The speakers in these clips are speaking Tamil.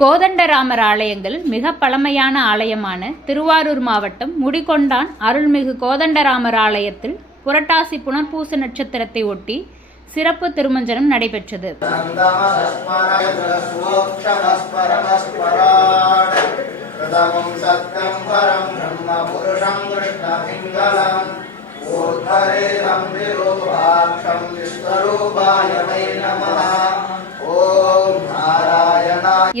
கோதண்டராமர் ஆலயங்களில் மிக பழமையான ஆலயமான திருவாரூர் மாவட்டம் முடிகொண்டான் அருள்மிகு கோதண்டராமர் ஆலயத்தில் புரட்டாசி புனர்பூச நட்சத்திரத்தை ஒட்டி சிறப்பு திருமஞ்சனம் நடைபெற்றது. ஓம்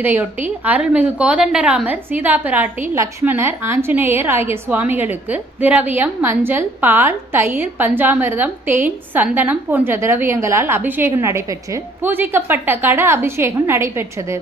இதையொட்டி அருள்மிகு கோதண்டராமர் சீதா பிராட்டி லக்ஷ்மணர் ஆஞ்சநேயர் ஆகிய சுவாமிகளுக்கு திரவியம் மஞ்சள் பால் தயிர் பஞ்சாமிர்தம் தேன் சந்தனம் போன்ற திரவியங்களால் அபிஷேகம் நடைபெற்று பூஜிக்கப்பட்ட கட அபிஷேகம் நடைபெற்றது.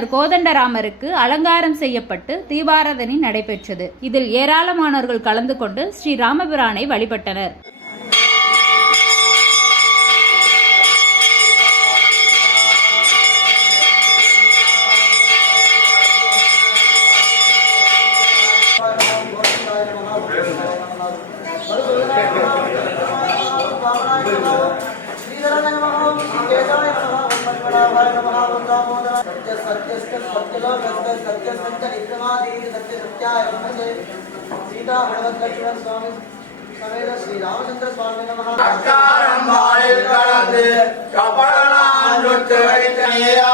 பின்னர் கோதண்டராமருக்கு அலங்காரம் செய்யப்பட்டு தீபாராதனை நடைபெற்றது. இதில் ஏராளமானோர்கள் கலந்து கொண்டு ஸ்ரீ ராமபிரானை வழிபட்டனர். श्रीरामचंद्र स्वामी नमः அக்காரம் வாயில் கலந்து கபடலாம் நொட்டு வைத்தனையா